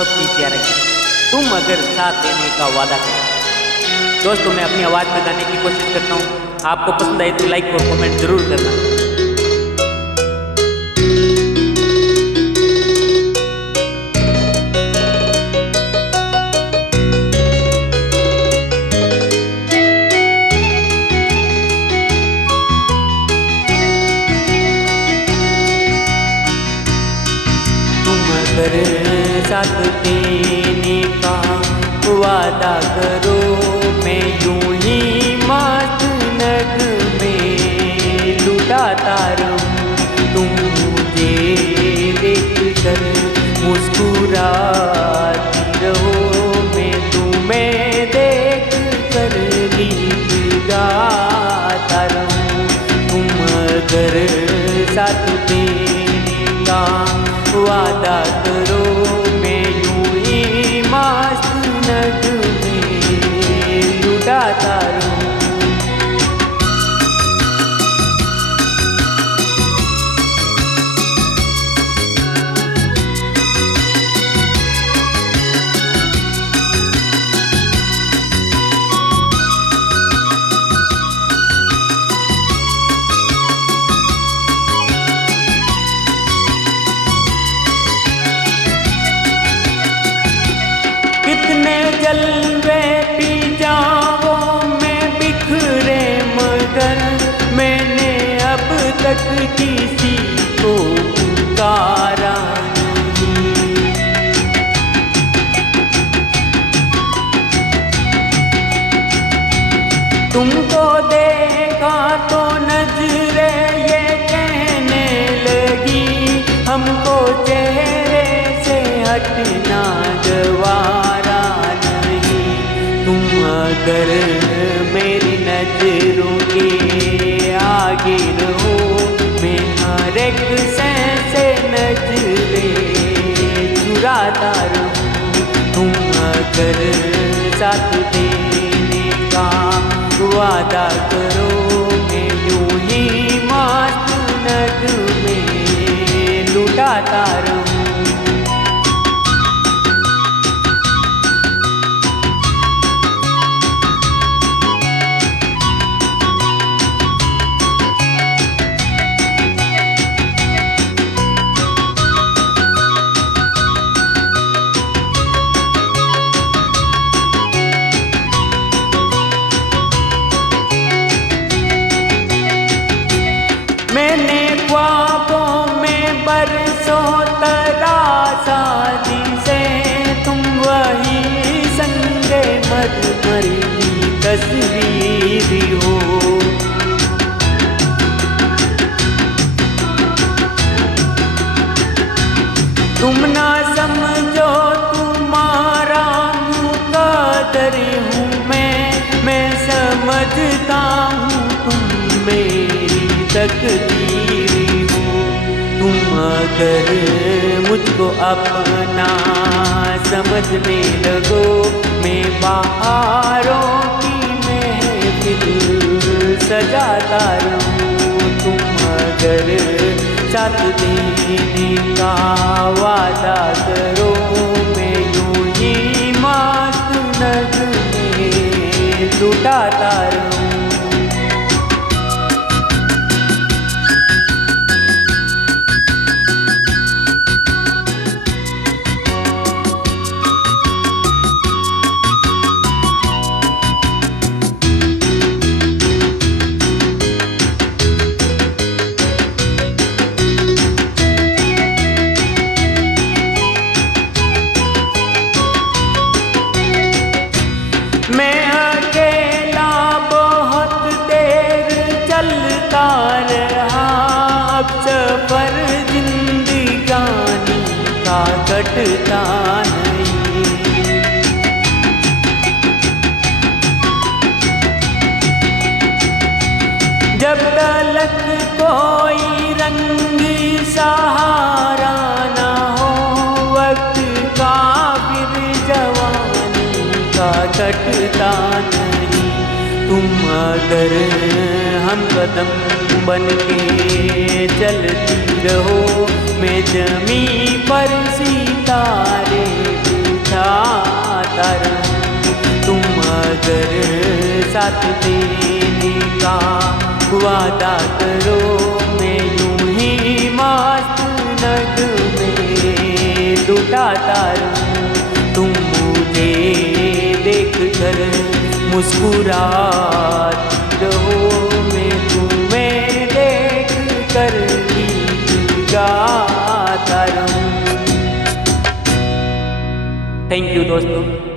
बहुत ही प्यारा गीत तुम अगर साथ देने का वादा करो। दोस्तों मैं अपनी आवाज़ में गाने की कोशिश करता हूँ, आपको पसंद आए तो लाइक और कमेंट जरूर करना। साथ देने का वादा करो, मैं यूं ही मस्त नग में लुटाता रहूं। तुम मुझे देख कर मुस्कुराती रहो, मैं तुम्हें देख कर गीत गाता रहूं। तुम अगर साथ देने का वादा करो, मैं यूं ही मस्त नग में लुटाता रहूं। कितने जलवे पी जाऊं मैं बिखरे, मगर मैंने अब तक किसी को पुकारा नहीं। तुमको देखा तो नजरे ये कहने लगी, हमको चेहरे से हटना गवारा। अगर मेरी नजरों के आगे रहो, मैं हर एक से नजरें चुराता रहूं। तुम अगर साथ देने का वादा करो, मैं यूं ही मस्त नग में लुटाता रहूं। मैंने ख्वाबों में बरसों तराशा जिसे, तुम वही संगे मरमर की तस्वीर हो। तुम ना समझो तुम्हारा मुकद्दर हूँ मैं समझता हूँ तुम मेरी तकदीर हो। तुम अगर मुझको अपना समझने लगो, मैं बहारों की महफिल सजाता रहूं। तुम अगर साथ देने का वादा करो, मैं यूं ही मस्त नग में लुटाता रहूं। मैं अकेला बहुत देर चलता रहा, अब सफर जिंदगानी का कटता नहीं। जब तलक कोई रंग सहारा ना हो, वक्त का फिर जवानी का कटता नहीं। तुम अगर हम कदम बन के चलती रहो, मैं जमी पर सितारे समझाता रहूं। तुम अगर साथ देने का वादा करो, मैं यूं ही मस्त नगमे लुटाता रहूं। तुम मुझे देख कर मुस्कुराती रहो, मैं तुम्हें देख कर गीत गाता रहूं। थैंक यू दोस्तों।